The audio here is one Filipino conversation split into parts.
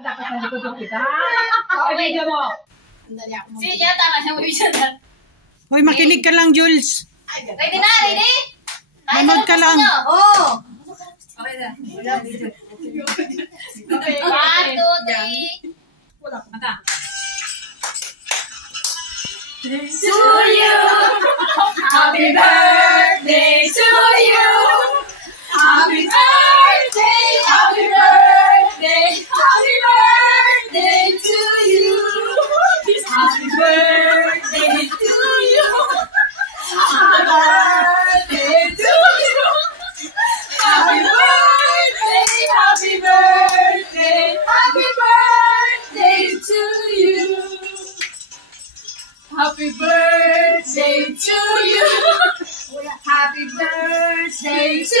Dapat sa likod yung kita. Okay, video mo. Sige, tama siya mo yun. Hoy, makinig ka lang, Jules. Ready na, ready? Manood ka lang. Oo. Okay na. 1, 2, 3. Mata. To you. Happy birthday to you. Happy birthday, happy birthday, happy birthday to you. Happy birthday to you. Happy birthday to you. Happy birthday, happy birthday, happy birthday to you. Happy birthday to you. Happy birthday to you.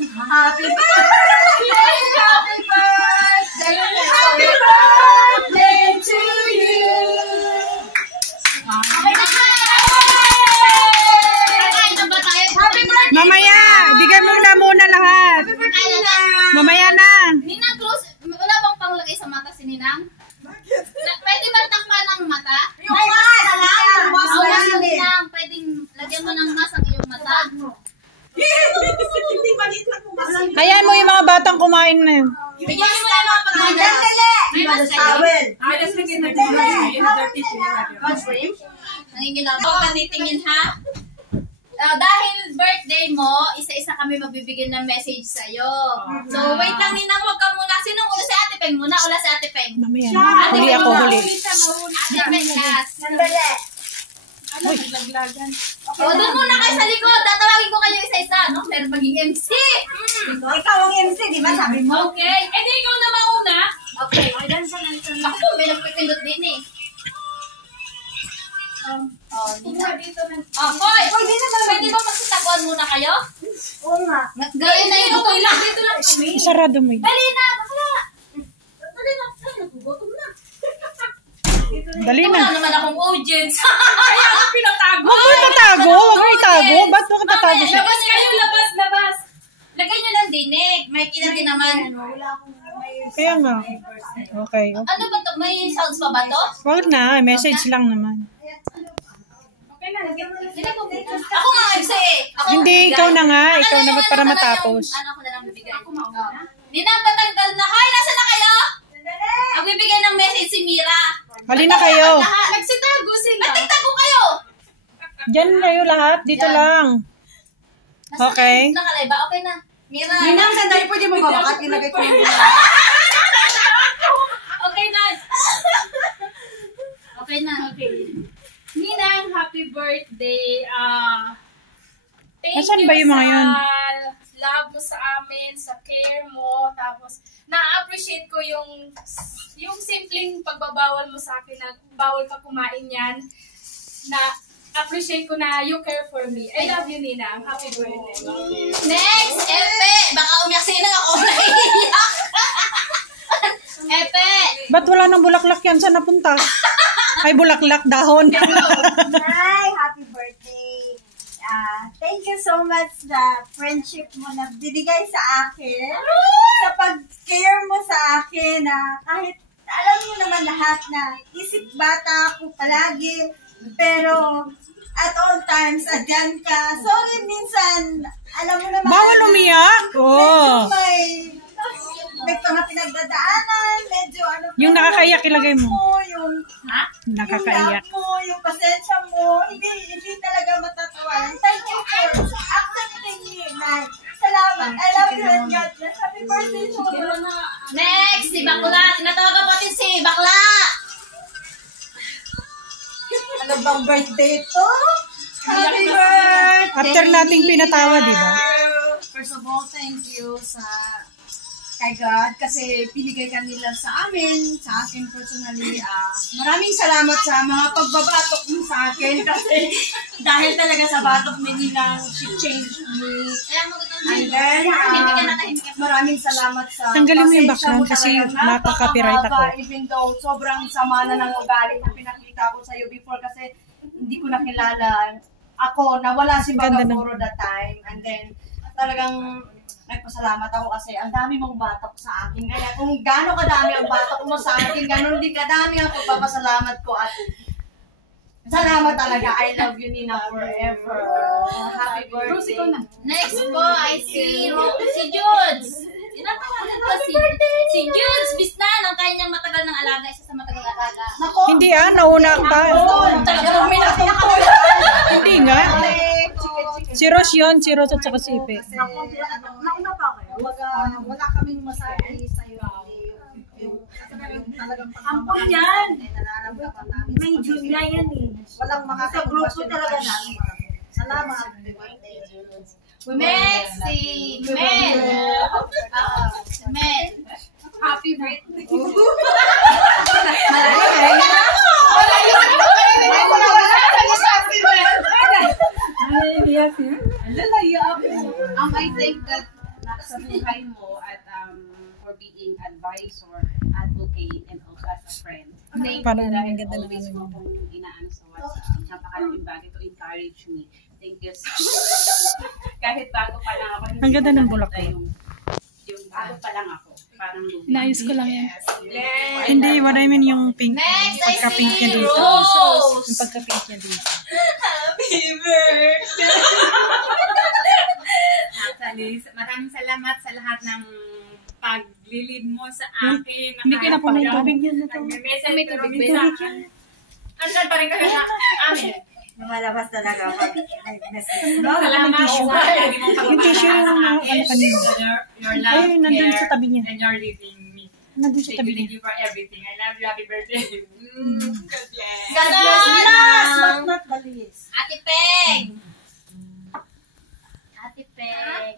Happy birthday, happy birthday, happy birthday to you. Kakain na ba tayo? Happy birthday! Mamaya, bigyan mo na muna lahat. Mamaya na. Ninang, close. Wala bang panglagay sa mata si Ninang? Pwede ba takpan ng mata? Yung mask! Awas mo Ninang. Pwedeng lagyan mo ng mask ang iyong mata. Hindi maliit lang kung mask. Hayaan mo yung mga batang kumain na yun. Bigyan mo na mga pangalas. May mask kayo? Let's begin the dirty shit. Nangingilaw. Huwag ka titingin ha. Dahil birthday mo, isa-isa kami magbibigay ng message sa'yo. So, wait lang Ninang, huwag ka muna. Sinong ulo si Ate Peng muna? Ula si Ate Peng. Mamaya na. Huli ako, huli. Ate Peng last. Sandali. O, doon muna kayo sa likod. Tatawagin ko kayo isa-isa. No? Meron maging MC. Ikaw ang MC, di ba sabi mo? Okay. Eh, di ikaw na mauna. Okay. Ako, may nagpipindot din eh. Koy! Pwede ba magsitaguan muna kayo? Oo nga. Gawin na yung okay lang. Dito lang. Isarado mo yun. Dali na! Bakla! Dali na! Gutom na. Dali na. Wala naman akong audience. Kaya ako pinatago. Huwag mo itago. Huwag mo itago. Ba't mo tatago siya? Labas kayo! Labas! Lagay nyo lang dinig. May kinati naman. Wala akong may... Kaya nga. Okay. Ano ba to? May sounds pa ba to? Huwag na. Message lang naman. Ako nga MC eh. Ako Hindi, magbigay. ikaw na nga. Ikaw Ano na yung para ano matapos. Ano ako na lang bibigay? Ako mauna. Ninang patanggal na. Hoy, nasa na kayo? Ang bibigay ng message si Mira. Halina kayo. Lahat. Nagsitago sila. At nagtago kayo. Diyan kayo lahat. Dito lang. Okay. Nakalay ba? Okay na. Mira. Ninang, sandali pwede mo ba? Bakit ilagay ko yung... Okay na. Okay na. Okay. Ninang, happy birthday. Thank Nasaan you ba yung mga yun? sa love mo sa amin, sa care mo. Tapos, na-appreciate ko yung simpleng pagbabawal mo sa akin na bawal ka kumain yan. Na-appreciate ko na you care for me. I love you, Ninang. Happy birthday. Next, Epe. Baka umiyak si Inang ako naiiyak. Epe. Ba't wala nang bulaklak yan? Saan napunta? Ay, bulaklak, dahon. Hi, happy birthday. Thank you so much sa friendship mo na binigay sa akin. Sa pag-care mo sa akin na kahit alam mo naman lahat na isip bata ako palagi. Pero at all times, andyan ka. Sorry, minsan, alam mo naman. Bawal umiyak? Oo. May mga pinagdadaanan, medyo ano. Yung nakakaiyak, ilagay mo. Yung Nakakaiyak. Yung mo, yung pasensya mo, hindi talaga matatawanan. Thank you for accepting me, Nay. Salamat. I love you and God bless. Happy birthday to you. Next, si Bakla. Tinatawagan po natin si Bakla. Ano bang birthday to? Happy birthday. After nating pinatawa, di ba? First of all, thank you kay God kasi pinigay ka nila sa amin, sa akin personally. Maraming salamat sa mga pagbabatok mo sa akin kasi dahil talaga sa batok ni Ninang, she changed me. And then, maraming salamat sa Tanggalin mo yung pasensya background mo kasi talaga. mapaka-copyright ako. Napakahaba, even though sobrang sama na ng ugali na pinakita ko sa'yo before kasi hindi ko nakilala ako, nawala si Ganda ng- Bagapuro that time. And then, talagang nagpasalamat ako kasi ang dami mong batok sa akin. Kaya kung gaano kadami ang batok mo sa akin, ganon din kadami ang pagpapasalamat ko at salamat talaga. I love you, Nina, forever. Happy birthday. Next po, I see si Judes. Tinatawagan ko si Judes Bisnan, ang kanyang matagal ng alaga, isa sa matagal ng alaga. Hindi nauna pa. Talaga nang minatong Hindi nga. Si Rose yun, si Rose at saka si Ipe. Nauna pa kayo. Wala kaming masabi sa'yo. Ampun yan. May Julia yan eh. Walang makasa grupo talaga namin. Salamat. Next, si Mel. Mel. Happy birthday. I think that sa buhay mo at for being advisor, advocate, and also as a friend. Thank Parang you dahil ang ganda ng always ano. mo kung inaano sa WhatsApp. Napakalaking bagay to encourage me. Thank you so much. Kahit bago pa lang ako. Ang ganda ng bulaklak. Yung bago pa lang ako. Parang luma. Naayos ko lang yan. Yes. Hindi, what I mean yung pink. Next, I Pagka-pink niya see dito. Rose. Yung pagka-pink niya dito. Actually, maraming salamat sa lahat ng paglilid mo sa akin. Hindi ka na po may tubig yan na to. Nag-message pero minsan, andyan pa rin kayo sa amin. Lumalabas talaga pag nag-message. Salamat po. Hindi mo Yung tissue yung ano kanina. Your love, Ayun, nandun sa care, tabi niya. and your living me. Nandun sa Thank tabi you, niya. thank you for everything. I love you. Happy birthday. God bless. Last Ganon! but not the least. Ate Peng. Ate Peng.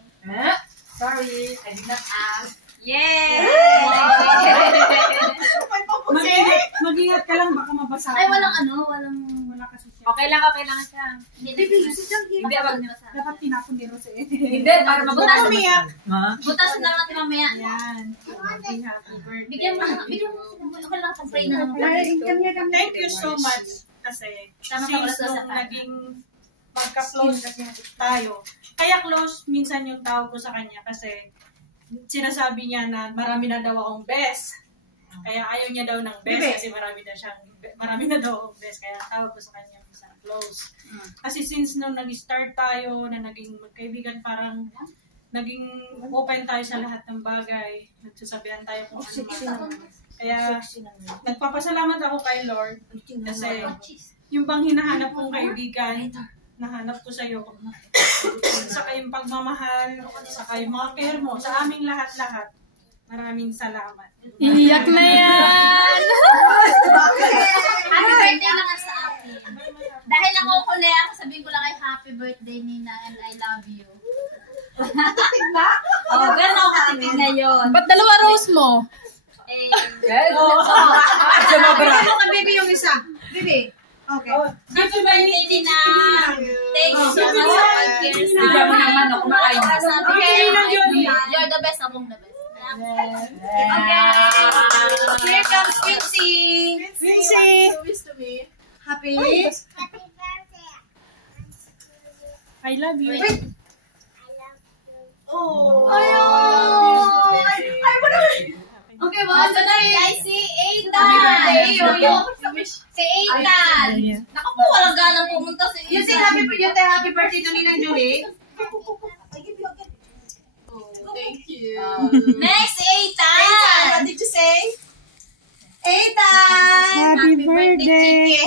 Sorry, I did not ask. Yay! Mag-ingat ka lang, baka mabasa. Ay, walang Wala kasi siya. Okay lang siya. Hindi, wag Dapat tinapon ni Rose eh. Hindi, para Butas. Umiyak. Butasan na natin mamaya. Yan. Happy birthday. Bigyan mo okay lang itong pray na naman. Thank you so much kasi Tama ka, since wala sa nung kanya. naging magka-close tayo. Kaya close minsan yung tawag ko sa kanya kasi sinasabi niya na marami na daw akong best. Kaya ayaw niya daw ng best kasi marami na daw akong best. Kaya tawag ko sa kanya minsan close. Kasi since nung nag-start tayo na naging magkaibigan, parang naging open tayo sa lahat ng bagay. Nagsasabihan tayo kung ano man. Kaya nagpapasalamat ako kay Lord kasi yung bang hinahanap kong kaibigan, nahanap ko sa'yo. Saka yung pagmamahal, saka yung mga care mo, sa aming lahat-lahat. Maraming salamat. Iyak na yan! Happy birthday lang sa akin. Dahil ako kulay, sabihin ko lang ay happy birthday Nina and I love you. Oh, gano'n ako katipid ngayon. Ba't dalawa rose mo? Eh, Sumabra. Ano ka, baby, yung isa? Baby. Okay. happy birthday Nina. Thank you so much sa pag-care sa Bigyan mo ng manok, kumakain na. Okay, you're the best among the best. Okay. Here comes Quincy. Quincy! Happy? I love you. Oh. Ayun. Ay, mo naman. Okay, mga sanay. I see Aidan. Si Aidan. Naku po, walang ganang pumunta sa You say happy birthday to Ninang Julie? Thank you. Next, Aidan. What did you say? Aidan! Happy birthday!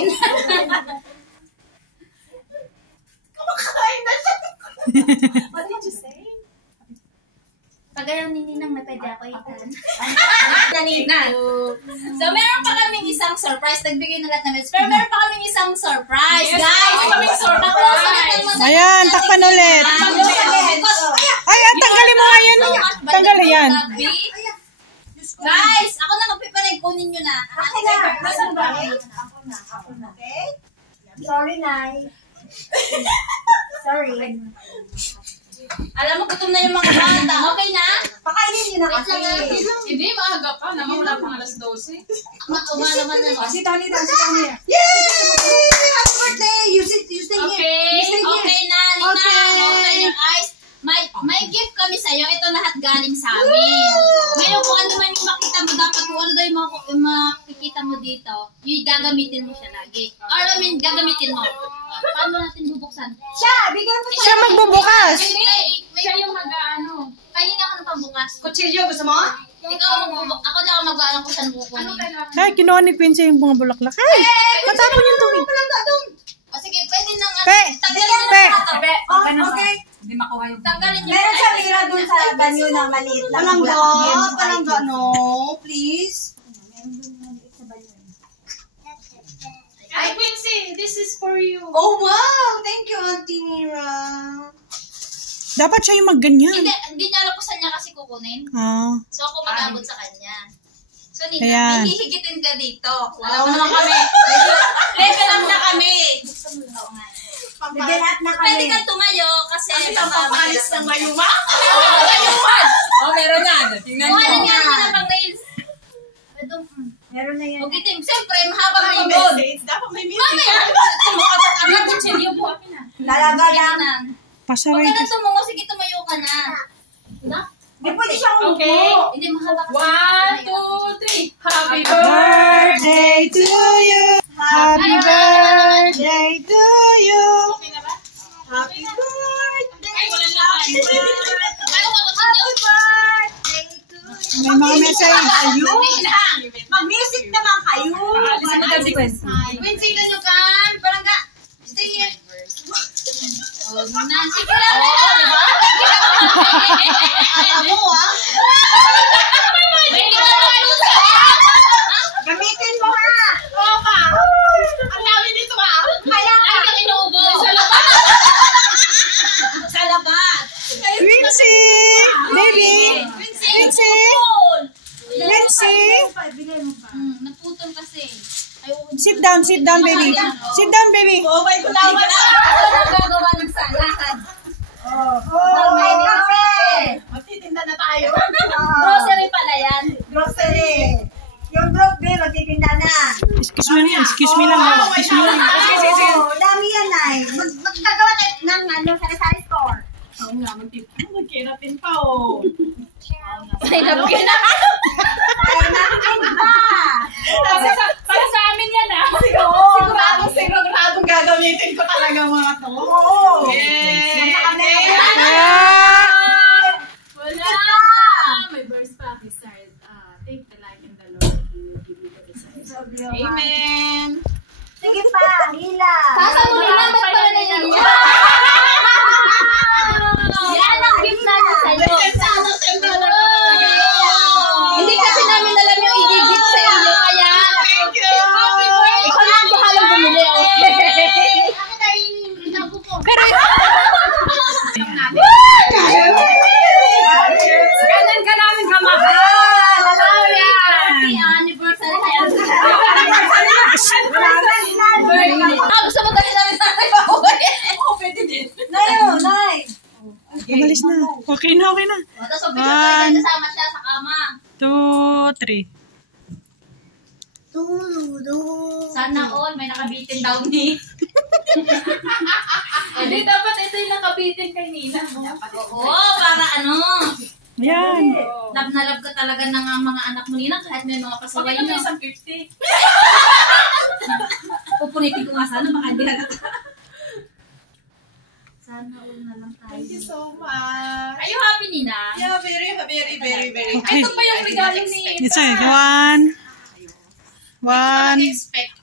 Kumakain na siya. What did you say? Pag ayaw ni Ninang na pwede ako, Aidan. Ninang. So, meron pa kaming isang surprise. Nagbigay na lahat ng message. Pero meron pa kaming isang surprise, guys. Ayan, takpan ulit. Ay, tanggalin mo nga yan. Tanggalin yan. Guys, ako na magpipanig. Kunin nyo na. Ako na. Asan ba? Ako na. Okay? Sorry, Nay. Sorry. Alam mo, gutom na yung mga bata. Okay na? Pakainin niyo na kasi. Hindi, maaga pa. Naman wala pang alas 12. Uma naman na. Si Tani. Yay! Happy birthday! You stay here. Okay. You stay here. Okay na, Ninang. Okay. Open your eyes. May gift ka kami sa'yo, ito lahat galing sa amin. Ngayon kung ano man yung makita mo, dapat kung ano daw yung makikita mo dito, yung gagamitin mo siya lagi. Or I mean, gagamitin mo. Paano natin bubuksan? Siya, bigyan mo Siya magbubukas. Siya yung mag-ano. Kaya nga ako ng pambukas. Kutsilyo, gusto mo? Ikaw ang magbubuk. Ako na ako mag-ano kung saan kukunin. Ay, kinuha ni Quincy yung mga bulaklak. Ay, matapon yung tubig. O sige, pwede nang Pe, tanggalin mo pe. na ito. Okay. Hindi makuha yung Tanggalin niyo. Meron siya Mira dun sa banyo na maliit lang. Palangga, no? Please. Ay, Quincy, this is for you. Oh, wow! Thank you, Auntie Mira. Dapat siya yung magganyan. Hindi niya alam kung saan niya kasi kukunin. Ah. So ako mag-abot sa kanya. So Nina, Ayan. may hihigitin ka dito. Alam mo naman kami. Level up na kami. Bigyan na Pwede kami. kang tumayo kasi Pampalis ng mayuma? Oh, meron yan. Tingnan Kung mo. ano nga naman pang nails. Meron na yan. Hugitin. Siyempre, mahabang na yun. Dapat may message. Mamaya. Ang kutsilyo mo, akin na. Lalaga lang. Huwag Pasaray ka na ka. tumungo. Sige, tumayo ka na. Di pwede siyang umupo. Okay. Hindi mahaba kasi. 1, 2, 3. Happy Birthday to you. Happy birthday to you. Okay na ba? Happy birthday. Ay, wala na. Ano ba gusto niyo? May mga message. Mag-music naman kayo. Quincy, ganyo ka. Parang ka. Stay here. Oh, Nancy, kailangan na. Alam mo ah. Ready ka na kayo sa Gamitin mo ha. Oo ka. Ang dami dito ah. Kaya ka. Ay, kang inuubo. Sa labas. Quincy! Baby! Quincy! Quincy! Naputol kasi. Sit down, baby. Sit down, baby. Oh, my God. Ano gagawa ng salad? Oh, may kape. Magtitinda na tayo. Grocery pala yan. Grocery. Yung group B, magtitinda na. Excuse me lang. Excuse me lang. Excuse me lang. Oh, dami yan ay. Magagawa tayo ng sari-sari store. Oo nga, magkiratin pa, oh. Ay, napkin na. Ay, napkin ba? Para sa amin yan ah. Siguradong gagamitin ko talaga mga to. Oo. Wala na. May verse pa. He said, take the light in the Lord. He will give you the desires. Amen. Sige pa, hila. Sasabunin na, ba't pala na yan? Yan ang gift namin sa'yo. Hindi kasi namin alam yung i-gift sa inyo, kaya ikaw na ang bahalang bumili, okay? Ganyan ka namin kamahal. Alam yan. Happy anniversary kaya. Gusto mo dali namin sa akin Nay. Umalis na. Okay na, okay na. Tapos official ko kasama siya sa kama. 2, 3. Sana all, may nakabitin daw ni. Hindi, dapat ito yung nakabitin kay Nina. Oo, para ano. Ayan. Love na love ka talaga ng mga anak mo nila kahit may mga pasaway Bakit na. ito isang 50? Pupunitin ko nga sana, baka hindi na Sana all na lang tayo. Thank you so much. Are you happy, Nina? Yeah, very. Okay. Ito pa yung regalo ni It's a 1. 1,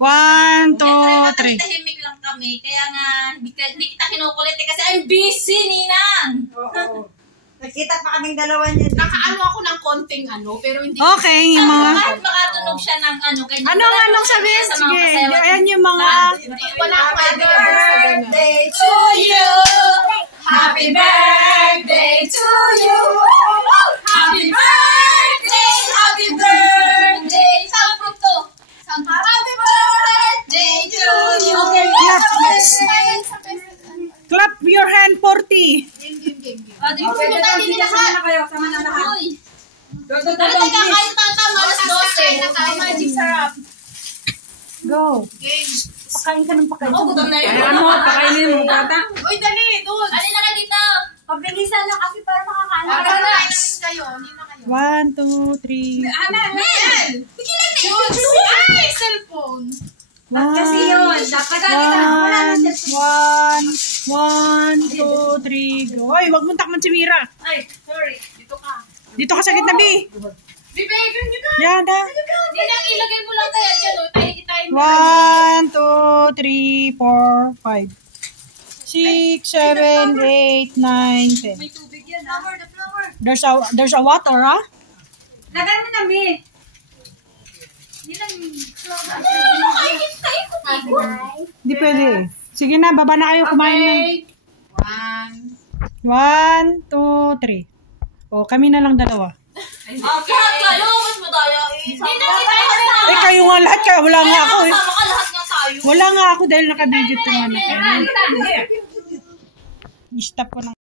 1, 2, 3. Tahimik lang kami, kaya nga hindi kita kinukulit kasi I'm busy, Ninang! Oo. Nakita pa kaming dalawa niya. Nakaano ako ng konting pero hindi. Okay, yung mga... Kahit makatunog siya ng ganyan. Anong sabihin? Sa mga Sige, pasayawan. ayan yung mga... Wala akong Happy idea. birthday to you. Happy birthday to you! Happy birthday! Happy birthday! Saan fruto? Happy birthday to you! Okay, Clap your hand, 40. di ba pumunta din lahat? Sama na lahat. Uy! Dali tayo kakain tata, malas 12. magic syrup. Go. Pakain ka ng pakain. Oh, gutom na yun. Ano, pakainin mo tata. Uy, dali, doon. Alin na ka dito? Pabilisan na kasi para makakain. 1, 2, 3. Ay, cellphone. Kasi yun, dapat wala na siya. 1, 2, 3, go. Ay, wag mong takman si Mira. Ay, sorry. Dito ka. Dito ka sa gitna, B. Bibe, ganyan ka. Yan, da. Hindi lang, ilagay mo lang kaya dyan. Tayo 1, 2, 3, 4, 5. 6, 7, 8, 9, 10. May tubig yan. There's a water, ha? Lagay mo na, Mi. Hindi pwede. Sige na, baba na kayo, kumain na. 1, 2, 3. O, kami na lang dalawa. Lahat kayo, mas madaya eh. Hindi na Eh, kayo nga lahat, kaya wala nga ako eh. Sama ka, lahat nga tayo. Wala nga ako dahil naka-video ito nga na kayo. Stop ko na.